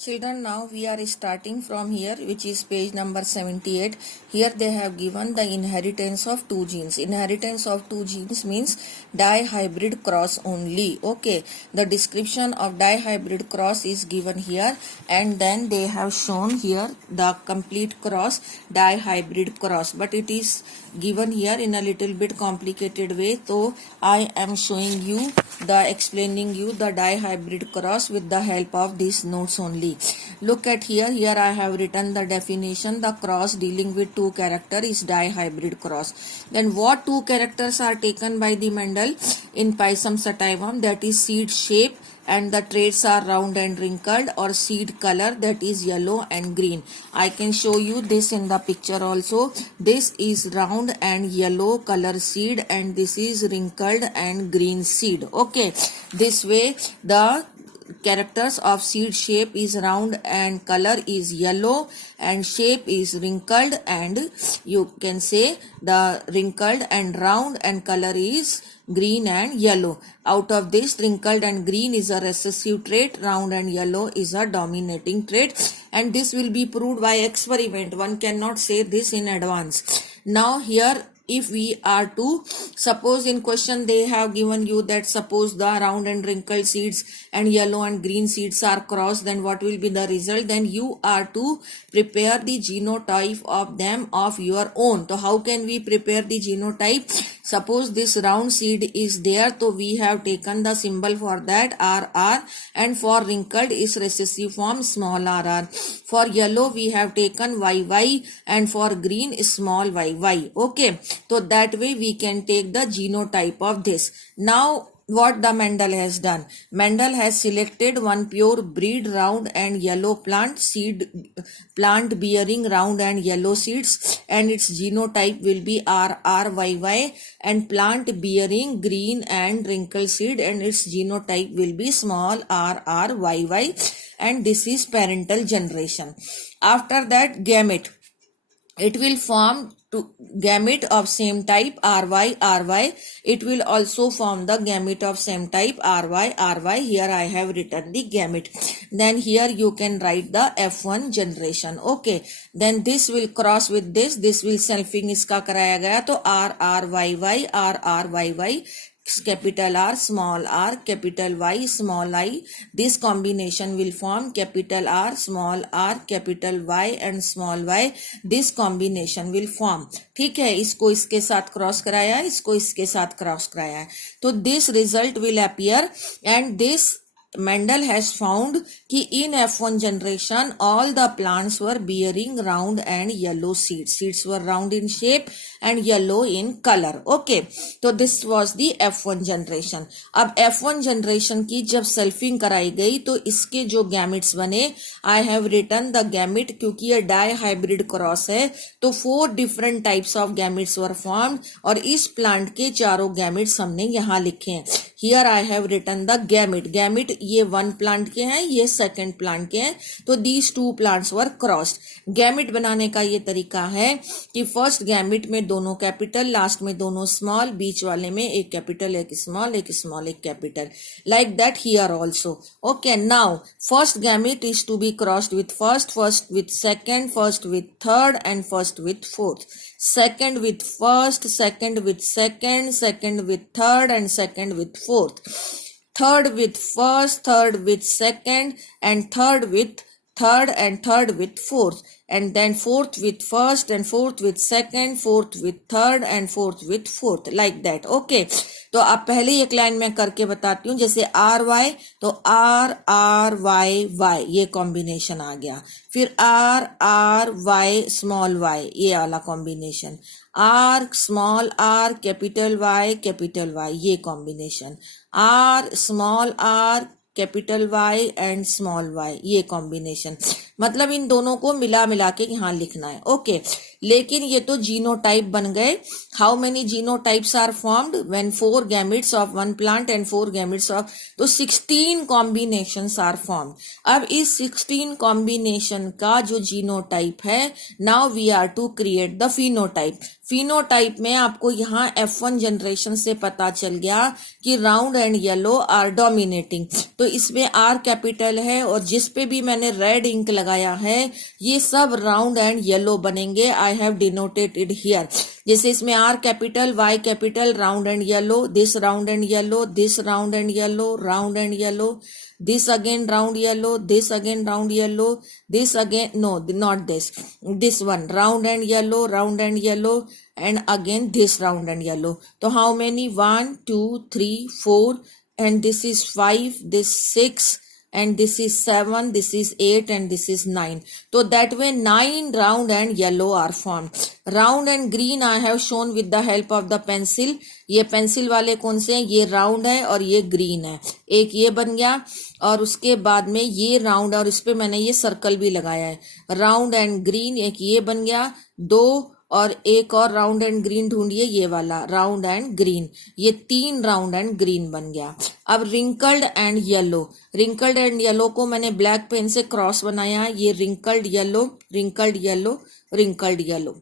Children, now we are starting from here, which is page number 78. Here they have given the inheritance of two genes. Inheritance of two genes means dihybrid cross only. Okay, the description of dihybrid cross is given here, and then they have shown here the complete cross, dihybrid cross, but it is given here in a little bit complicated way. So I am showing you explaining you the dihybrid cross with the help of these notes only. Look at here. Here I have written the definition. The cross dealing with two character is dihybrid cross. Then what two characters are taken by the Mendel in Pisum sativum? That is seed shape, and the traits are round and wrinkled, or seed color, that is yellow and green. I can show you this in the picture also. This is round and yellow color seed, and this is wrinkled and green seed. Okay, this way the characters of seed shape is round and color is yellow and shape is wrinkled, and you can say the wrinkled and round and color is green and yellow. Out of this, wrinkled and green is a recessive trait, round and yellow is a dominating trait, and this will be proved by experiment. One cannot say this in advance. Now here, if we are to suppose in question they have given you that suppose the round and wrinkled seeds and yellow and green seeds are crossed, then what will be the result? Then you are to prepare the genotype of them of your own. So how can we prepare the genotype? Suppose this round seed is there, so we have taken the symbol for that RR, and for wrinkled is recessive form small rr. For yellow we have taken YY, and for green is small yy. Okay, so that way we can take the genotype of this. Now what the Mendel has done? Mendel has selected one pure breed round and yellow plant bearing round and yellow seeds, and its genotype will be RRYY, and plant bearing green and wrinkled seed, and its genotype will be small RRYY, and this is parental generation. After that, gamete. It will form gamete of same type RY. It will also form the gamete of same type RY. Here I have written the gamete. Then here you can write the F1 generation. Okay. Then this will cross with this. This will selfing इसका कराया गया तो RRYY. Capital R, small r, capital Y, small I. This combination will form capital R, small r, capital Y and small y. This combination will form. ठीक है, इसको इसके साथ cross कराया, इसको इसके साथ क्रॉस कराया, तो this result will appear, and this Mendel has found कि in F1 generation all the plants were bearing round and yellow seeds. Seeds were round in shape and yellow in color. Okay, तो this was the F1 generation. अब F1 generation की जब selfing कराई गई तो इसके जो gametes बने, I have written the gamete, क्योंकि ये dihybrid cross है तो 4 different types of gametes were formed, और इस plant के चारों gametes हमने यहाँ लिखे हैं. Here I have written the gamete. Gamete ये 1 plant के हैं, ये 2nd plant के हैं, तो these 2 plants were crossed. Gamete बनाने का ये तरीका है कि first gamete में दोनों capital, लास्ट में दोनों small, बीच वाले में एक capital, एक small, एक small, एक capital. Like that here also. Okay, now first gamete is to be crossed with first with second, first with third, and first with fourth. Second with first, second with second, second with third, and second with fourth. Third with first, third with second, and third with third, and third with fourth, and then fourth with first, and fourth with second, fourth with third, and fourth with fourth, like that. Okay, तो आप पहले एक line में करके बताती हूँ. जैसे R Y तो आर आर वाई वाई, ये कॉम्बिनेशन आ गया. फिर R R Y small Y, ये वाला combination. R small R capital Y, ये combination. R small R capital Y and small y, ये कॉम्बिनेशन. मतलब इन दोनों को मिला मिला के यहाँ लिखना है। ओके, लेकिन ये तो जीनोटाइप बन गए। How many genotypes are formed when 4 gametes of one plant and 4 gametes of, तो 16 कॉम्बिनेशंस आर फॉर्म्ड। अब इस 16 कॉम्बिनेशन का जो जीनोटाइप है, now we are to create the phenotype. Phenotype में आपको यहाँ F1 जनरेशन से पता चल गया कि round and yellow are dominating, तो इसमें R कैपिटल है और जिस पे भी मैंने रेड इंक लगाया है ये सब राउंड एंड येलो बनेंगे। आई हैव डिनोटेड हियर, जैसे इसमें R capital, Y capital, round and yellow, this round and yellow, this round and yellow, round and yellow, this again round yellow, this again round yellow, this again, no, not this one round and yellow, and again this round and yellow. So how many? 1 2 3 4, and this is 5, this 6, and this is 7, this is 8, and this is 9. So that way 9 round and yellow are formed. Round and green I have shown with the help of the pencil. ये pencil वाले कौन से हैं? ये round है और ये green है। एक ये बन गया और उसके बाद में ये राउंड और इस पे मैंने ये सर्कल भी लगाया है। राउंड एंड ग्रीन एक ये बन गया, 2 और एक और राउंड एंड ग्रीन ढूंढिए, ये वाला राउंड एंड ग्रीन, ये 3 राउंड एंड ग्रीन बन गया। अब wrinkled and yellow, wrinkled and yellow को मैंने ब्लैक पेन से क्रॉस बनाया है, ये wrinkled yellow, wrinkled yellow, wrinkled yellow.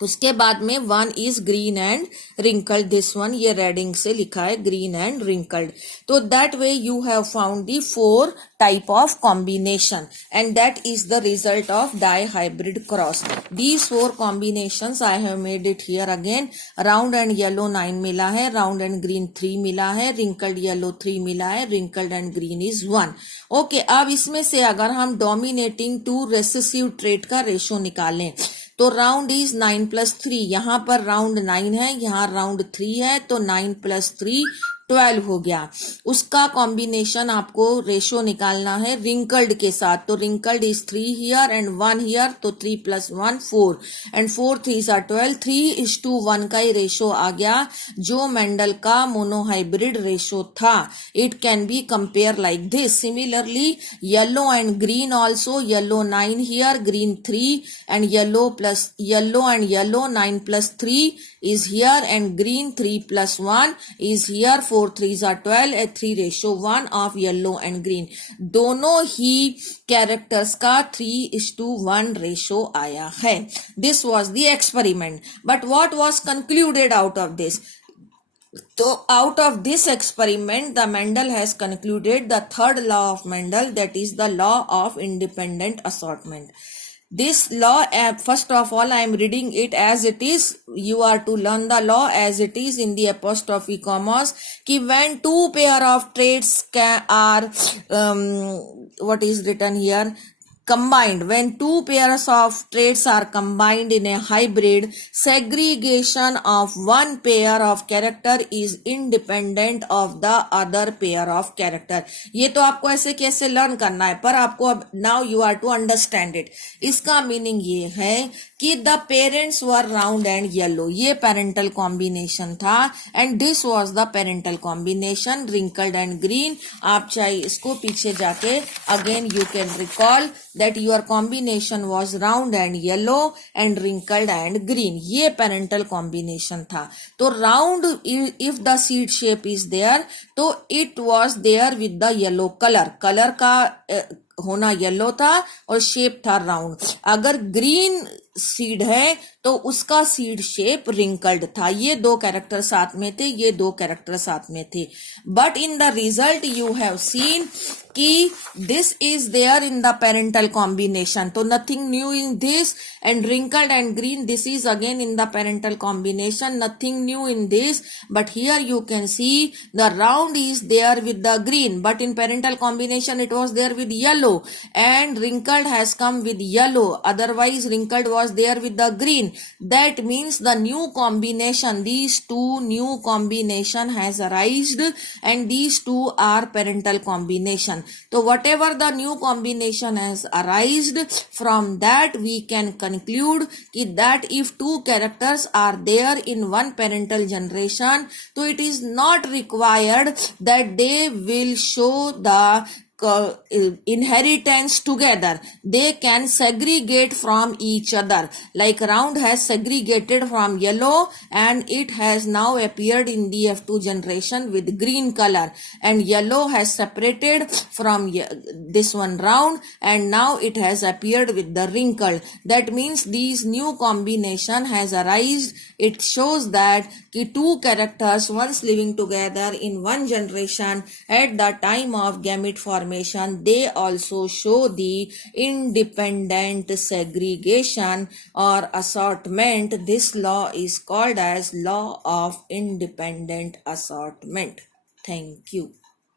उसके बाद में 1 is green and wrinkled, this one ये रेडिंग से लिखा है ग्रीन एंड रिंकल्ड। तो that way you have found the 4 type of combination, and that is the result of dihybrid cross. These 4 combinations I have made it here again. Round and yellow 9 मिला है, round and green 3 मिला है, wrinkled yellow 3 मिला है, wrinkled and green is 1. Okay, अब इसमें से अगर हम dominating to recessive trait का रेशो निकालें तो राउंड इज 9 + 3, यहाँ पर राउंड 9 है, यहाँ राउंड 3 है, तो 9 + 3 12 हो गया। उसका कॉम्बिनेशन आपको रेशो निकालना है रिंकल्ड के साथ, तो wrinkled is 3 here and 1 here, तो 3 + 1 4 एंड 4 3s are 12, 3:1 का ही रेशो आ गया जो मेंडल का मोनोहाइब्रिड रेशो था। It can be compare like this. Similarly yellow and green also, yellow 9 here, green 3, and yellow and yellow 9 + 3 is here and green 3 + 1 is here, 4 3s are 12, a 3:1 of yellow and green। दोनों ही characters का 3:1 ratio आया है। This was the experiment, but what was concluded out of this? So out of this experiment the Mendel has concluded the third law of Mendel, that is the law of independent assortment. This law, first of all I am reading it as it is, you are to learn the law as it is in the apostrophe commas, कि when 2 pair of traits are what is written here, combined, when 2 pairs of traits are combined in a hybrid, segregation of one pair of character is independent of the other pair of character। ये तो आपको ऐसे कैसे learn करना है, पर आपको अब now you are to understand it। इसका मीनिंग ये है कि the parents were round and yellow, ये parental combination था, and this was the parental combination wrinkled and green। आप चाहे इसको पीछे जाके again you can recall that your combination was round and yellow and wrinkled and green, ये parental combination था। तो round if the seed shape is there, तो it was there with the yellow color, color का होना yellow था और shape था round. अगर ग्रीन सीड है तो उसका सीड शेप रिंकल्ड था। ये 2 कैरेक्टर साथ में थे, ये 2 कैरेक्टर साथ में थे, but in the result you have seen कि this is there in the parental combination, तो nothing new in this, and wrinkled and green this is again in the parental combination, nothing new in this, but here you can see the round is there with the green, but in parental combination it was there with yellow, and wrinkled has come with yellow, otherwise wrinkled was there with the green। That means the new combination, these 2 new combination has arisen, and these 2 are parental combination। So whatever the new combination has arisen, from that we can conclude that if 2 characters are there in one parental generation, so it is not required that they will show the inheritance together, they can segregate from each other. Like round has segregated from yellow and it has now appeared in the F2 generation with green color, and yellow has separated from this one round and now it has appeared with the wrinkle. That means these new combination has arisen. It shows that two characters once living together in one generation at the time of gamete formation, they also show the independent segregation or assortment. This law is called as law of independent assortment. Thank you.